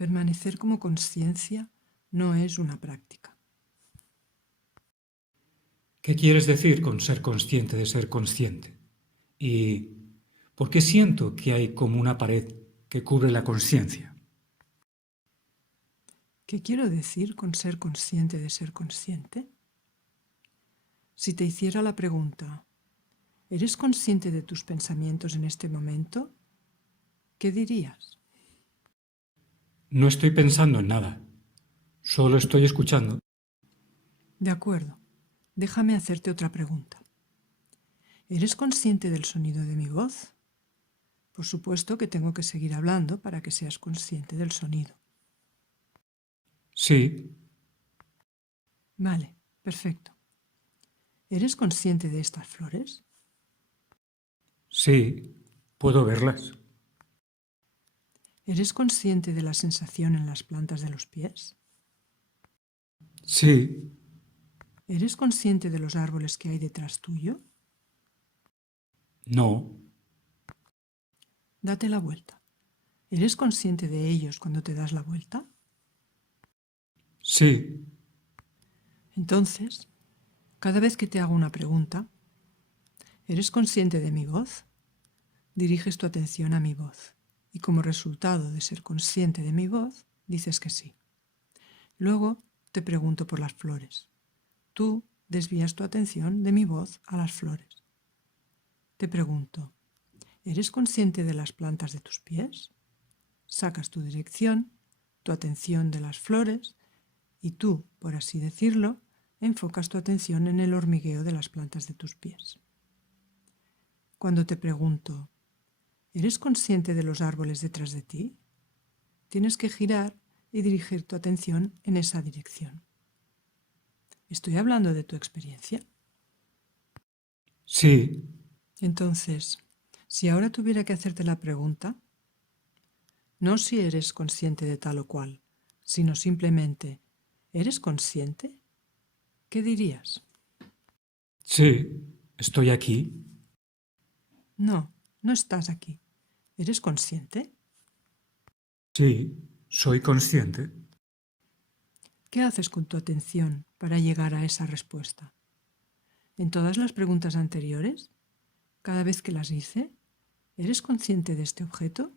Permanecer como conciencia no es una práctica. ¿Qué quieres decir con ser consciente de ser consciente? ¿Y por qué siento que hay como una pared que cubre la conciencia? ¿Qué quiero decir con ser consciente de ser consciente? Si te hiciera la pregunta, ¿eres consciente de tus pensamientos en este momento? ¿Qué dirías? No estoy pensando en nada, solo estoy escuchando. De acuerdo, déjame hacerte otra pregunta. ¿Eres consciente del sonido de mi voz? Por supuesto que tengo que seguir hablando para que seas consciente del sonido. Sí, Vale, perfecto. ¿Eres consciente de estas flores? sí, puedo verlas. ¿Eres consciente de la sensación en las plantas de los pies? Sí, ¿Eres consciente de los árboles que hay detrás tuyo? no, Date la vuelta. ¿Eres consciente de ellos cuando te das la vuelta? sí, Entonces, cada vez que te hago una pregunta, ¿eres consciente de mi voz? Diriges tu atención a mi voz y como resultado de ser consciente de mi voz, dices que sí. Luego te pregunto por las flores. Tú desvías tu atención de mi voz a las flores. Te pregunto, ¿eres consciente de las plantas de tus pies? Sacas tu dirección, tu atención de las flores y tú, por así decirlo, enfocas tu atención en el hormigueo de las plantas de tus pies. Cuando te pregunto, ¿eres consciente de los árboles detrás de ti? Tienes que girar y dirigir tu atención en esa dirección. ¿Estoy hablando de tu experiencia? sí, Entonces, si ahora tuviera que hacerte la pregunta, no si eres consciente de tal o cual, sino simplemente, ¿eres consciente? ¿Qué dirías? sí, estoy aquí. No, no estás aquí. ¿Eres consciente? Sí, soy consciente. ¿Qué haces con tu atención para llegar a esa respuesta? En todas las preguntas anteriores, cada vez que las hice, ¿eres consciente de este objeto?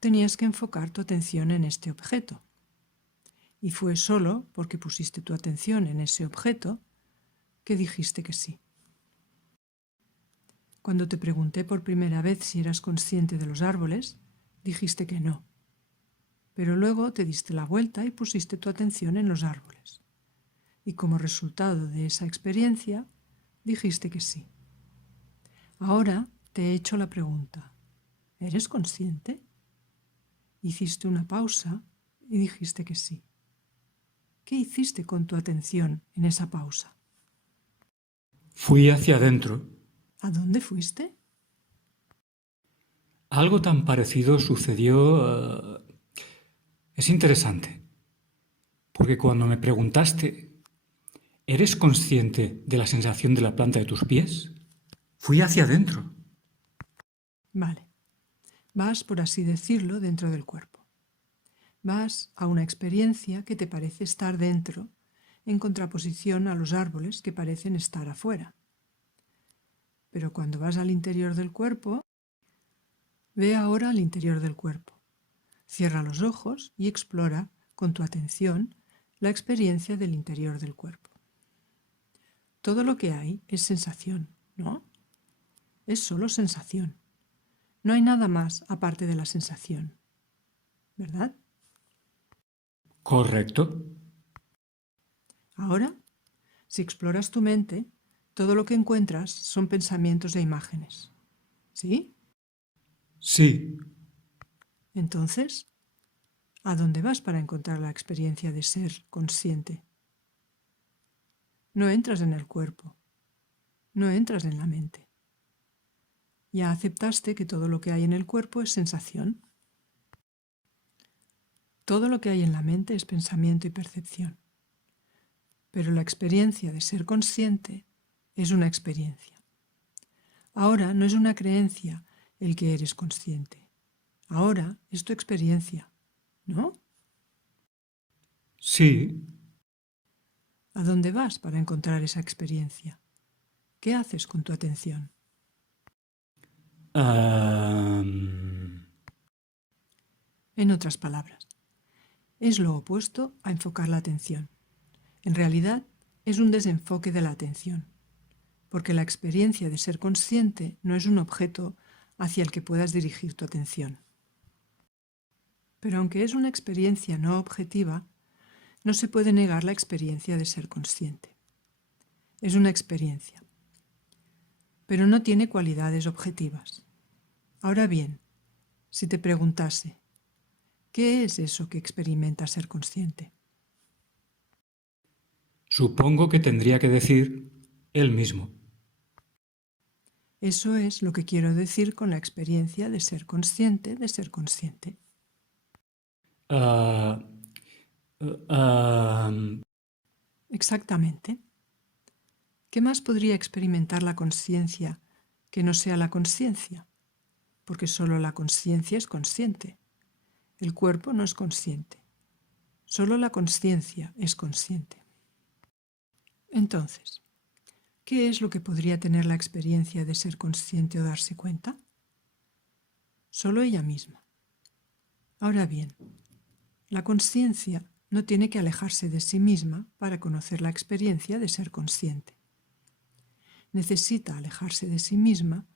Tenías que enfocar tu atención en este objeto. Y fue solo porque pusiste tu atención en ese objeto que dijiste que sí. Cuando te pregunté por primera vez si eras consciente de los árboles, dijiste que no. Pero luego te diste la vuelta y pusiste tu atención en los árboles. Y como resultado de esa experiencia, dijiste que sí. Ahora te he hecho la pregunta, ¿eres consciente? Hiciste una pausa y dijiste que sí. ¿Qué hiciste con tu atención en esa pausa? Fui hacia adentro. ¿A dónde fuiste? Algo tan parecido sucedió. Es interesante, porque cuando me preguntaste, ¿eres consciente de la sensación de la planta de tus pies? Fui hacia adentro. Vale. Vas, por así decirlo, dentro del cuerpo. Vas a una experiencia que te parece estar dentro, en contraposición a los árboles que parecen estar afuera. Pero cuando vas al interior del cuerpo, ve ahora al interior del cuerpo. Cierra los ojos y explora con tu atención la experiencia del interior del cuerpo. Todo lo que hay es sensación, ¿no? Es solo sensación. No hay nada más aparte de la sensación, ¿verdad? Correcto. Ahora, si exploras tu mente, todo lo que encuentras son pensamientos e imágenes. ¿Sí? Sí, Entonces, ¿a dónde vas para encontrar la experiencia de ser consciente? No entras en el cuerpo, no entras en la mente. Ya aceptaste que todo lo que hay en el cuerpo es sensación. Todo lo que hay en la mente es pensamiento y percepción. Pero la experiencia de ser consciente es una experiencia. Ahora no es una creencia el que eres consciente. Ahora es tu experiencia, ¿no? Sí. ¿A dónde vas para encontrar esa experiencia? ¿Qué haces con tu atención? En otras palabras, es lo opuesto a enfocar la atención. En realidad, es un desenfoque de la atención, porque la experiencia de ser consciente no es un objeto hacia el que puedas dirigir tu atención. Pero aunque es una experiencia no objetiva, no se puede negar la experiencia de ser consciente. Es una experiencia, pero no tiene cualidades objetivas. Ahora bien, si te preguntase, ¿qué es eso que experimenta ser consciente? Supongo que tendría que decir él mismo. Eso es lo que quiero decir con la experiencia de ser consciente de ser consciente. Ah, ah, Exactamente. ¿Qué más podría experimentar la conciencia que no sea la conciencia? Porque solo la conciencia es consciente. El cuerpo no es consciente. Solo la conciencia es consciente. Entonces, ¿qué es lo que podría tener la experiencia de ser consciente o darse cuenta? Solo ella misma. Ahora bien, la conciencia no tiene que alejarse de sí misma para conocer la experiencia de ser consciente. Necesita alejarse de sí misma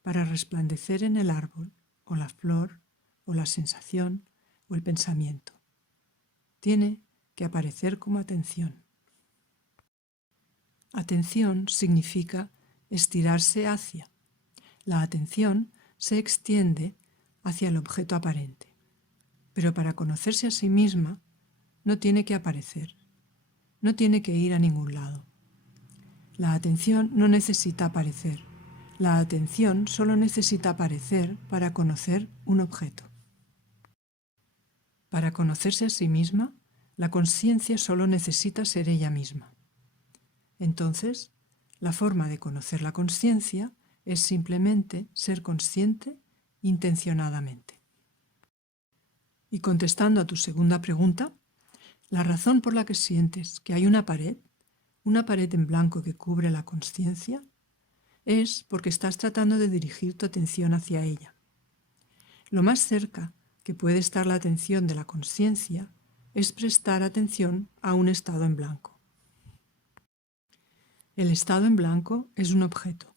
para resplandecer en el árbol, o la flor, o la sensación, o el pensamiento. Tiene que aparecer como atención. Atención significa estirarse hacia. La atención se extiende hacia el objeto aparente. Pero para conocerse a sí misma no tiene que aparecer, no tiene que ir a ningún lado. La atención no necesita aparecer. La atención solo necesita aparecer para conocer un objeto. Para conocerse a sí misma, la conciencia solo necesita ser ella misma. Entonces, la forma de conocer la conciencia es simplemente ser consciente intencionadamente. Y contestando a tu segunda pregunta, la razón por la que sientes que hay una pared en blanco que cubre la conciencia, es porque estás tratando de dirigir tu atención hacia ella. Lo más cerca que puede estar la atención de la conciencia es prestar atención a un estado en blanco. El estado en blanco es un objeto.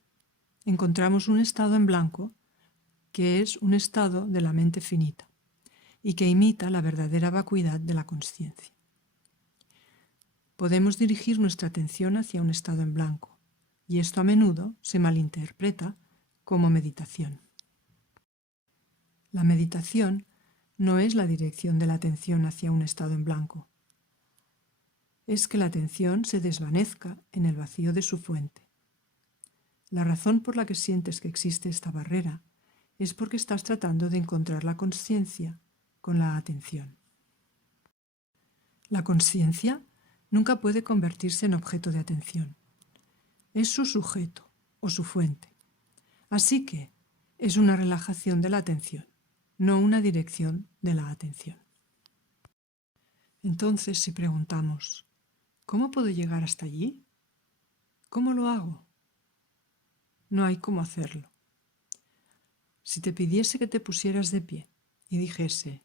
Encontramos un estado en blanco que es un estado de la mente finita y que imita la verdadera vacuidad de la conciencia. Podemos dirigir nuestra atención hacia un estado en blanco, y esto a menudo se malinterpreta como meditación. La meditación no es la dirección de la atención hacia un estado en blanco. Es que la atención se desvanezca en el vacío de su fuente. La razón por la que sientes que existe esta barrera es porque estás tratando de encontrar la conciencia con la atención. La conciencia nunca puede convertirse en objeto de atención. Es su sujeto o su fuente. Así que es una relajación de la atención, no una dirección de la atención. Entonces, si preguntamos, ¿cómo puedo llegar hasta allí? ¿Cómo lo hago? No hay cómo hacerlo. Si te pidiese que te pusieras de pie y dijese,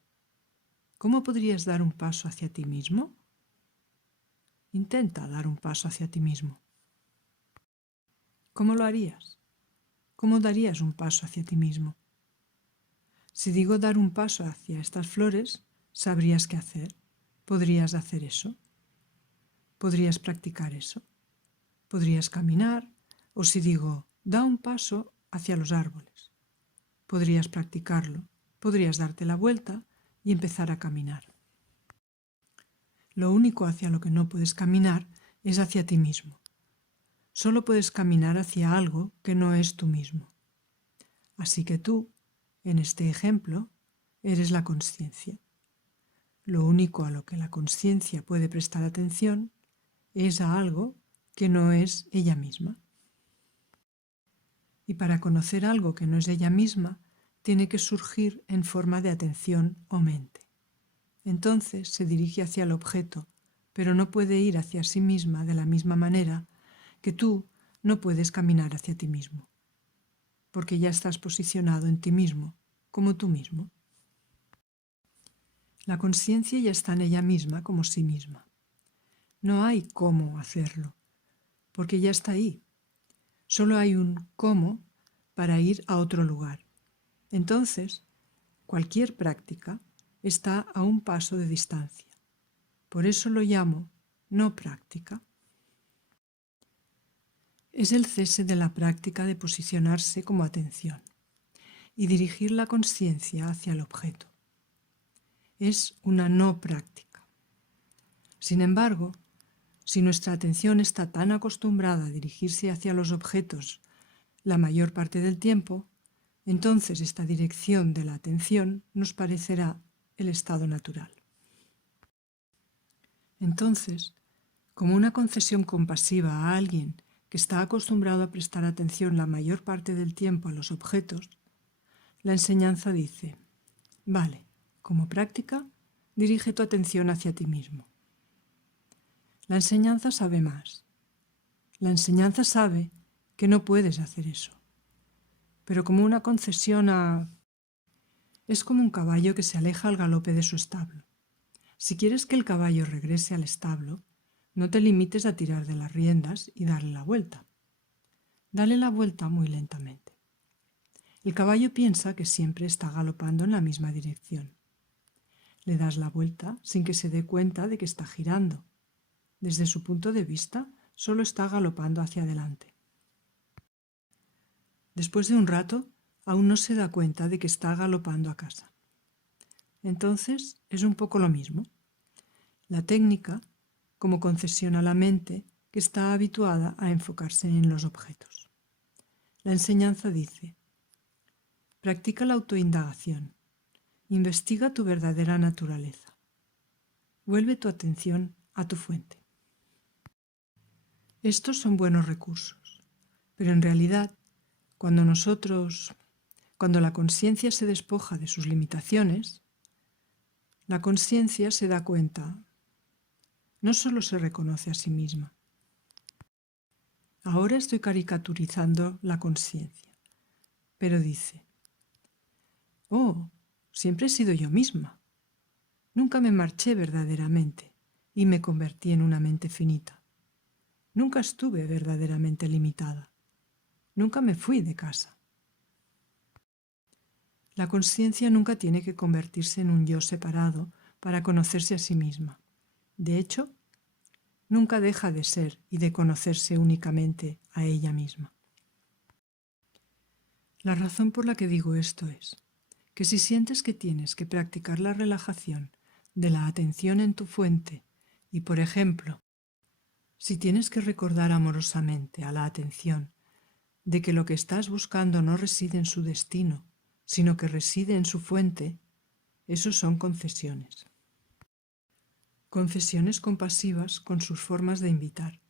¿cómo podrías dar un paso hacia ti mismo? Intenta dar un paso hacia ti mismo. ¿Cómo lo harías? ¿Cómo darías un paso hacia ti mismo? Si digo dar un paso hacia estas flores, ¿sabrías qué hacer? ¿Podrías hacer eso? ¿Podrías practicar eso? ¿Podrías caminar? O si digo, da un paso hacia los árboles, podrías practicarlo, podrías darte la vuelta y empezar a caminar. Lo único hacia lo que no puedes caminar es hacia ti mismo. Solo puedes caminar hacia algo que no es tú mismo. Así que tú, en este ejemplo, eres la conciencia. Lo único a lo que la conciencia puede prestar atención es a algo que no es ella misma. Y para conocer algo que no es ella misma, tiene que surgir en forma de atención o mente. Entonces se dirige hacia el objeto pero no puede ir hacia sí misma de la misma manera que tú no puedes caminar hacia ti mismo, porque ya estás posicionado en ti mismo, como tú mismo. La conciencia ya está en ella misma como sí misma. No hay cómo hacerlo, porque ya está ahí. Solo hay un cómo para ir a otro lugar. Entonces, cualquier práctica está a un paso de distancia. Por eso lo llamo no práctica. Es el cese de la práctica de posicionarse como atención y dirigir la conciencia hacia el objeto. Es una no práctica. Sin embargo, si nuestra atención está tan acostumbrada a dirigirse hacia los objetos la mayor parte del tiempo, entonces esta dirección de la atención nos parecerá el estado natural. Entonces, como una concesión compasiva a alguien que está acostumbrado a prestar atención la mayor parte del tiempo a los objetos, la enseñanza dice, vale, como práctica, dirige tu atención hacia ti mismo. La enseñanza sabe más. La enseñanza sabe que no puedes hacer eso. Pero como una concesión es como un caballo que se aleja al galope de su establo. Si quieres que el caballo regrese al establo, no te limites a tirar de las riendas y darle la vuelta. Dale la vuelta muy lentamente. El caballo piensa que siempre está galopando en la misma dirección. Le das la vuelta sin que se dé cuenta de que está girando. Desde su punto de vista, solo está galopando hacia adelante. Después de un rato, aún no se da cuenta de que está galopando a casa. Entonces, es un poco lo mismo. La técnica, como concesión a la mente que está habituada a enfocarse en los objetos. La enseñanza dice, practica la autoindagación, investiga tu verdadera naturaleza, vuelve tu atención a tu fuente. Estos son buenos recursos, pero en realidad, cuando la conciencia se despoja de sus limitaciones, la conciencia se da cuenta, no solo se reconoce a sí misma. Ahora estoy caricaturizando la conciencia, pero dice, oh, siempre he sido yo misma. Nunca me marché verdaderamente y me convertí en una mente finita. Nunca estuve verdaderamente limitada. Nunca me fui de casa. La conciencia nunca tiene que convertirse en un yo separado para conocerse a sí misma. De hecho, nunca deja de ser y de conocerse únicamente a ella misma. La razón por la que digo esto es que si sientes que tienes que practicar la relajación de la atención en tu fuente y, por ejemplo, si tienes que recordar amorosamente a la atención de que lo que estás buscando no reside en su destino, sino que reside en su fuente, esos son concesiones. Concesiones compasivas con sus formas de invitar.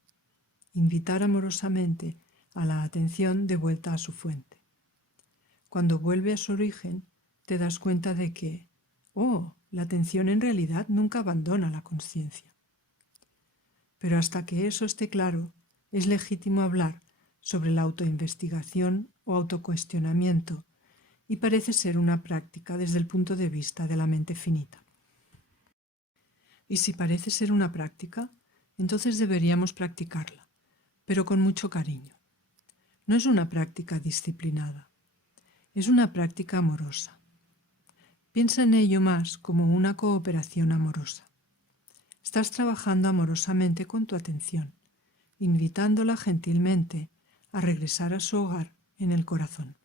Invitar amorosamente a la atención de vuelta a su fuente. Cuando vuelve a su origen, te das cuenta de que, la atención en realidad nunca abandona la conciencia. Pero hasta que eso esté claro, es legítimo hablar sobre la autoinvestigación o autocuestionamiento y parece ser una práctica desde el punto de vista de la mente finita. Y si parece ser una práctica, entonces deberíamos practicarla, pero con mucho cariño. No es una práctica disciplinada, es una práctica amorosa. Piensa en ello más como una cooperación amorosa. Estás trabajando amorosamente con tu atención, invitándola gentilmente a regresar a su hogar en el corazón.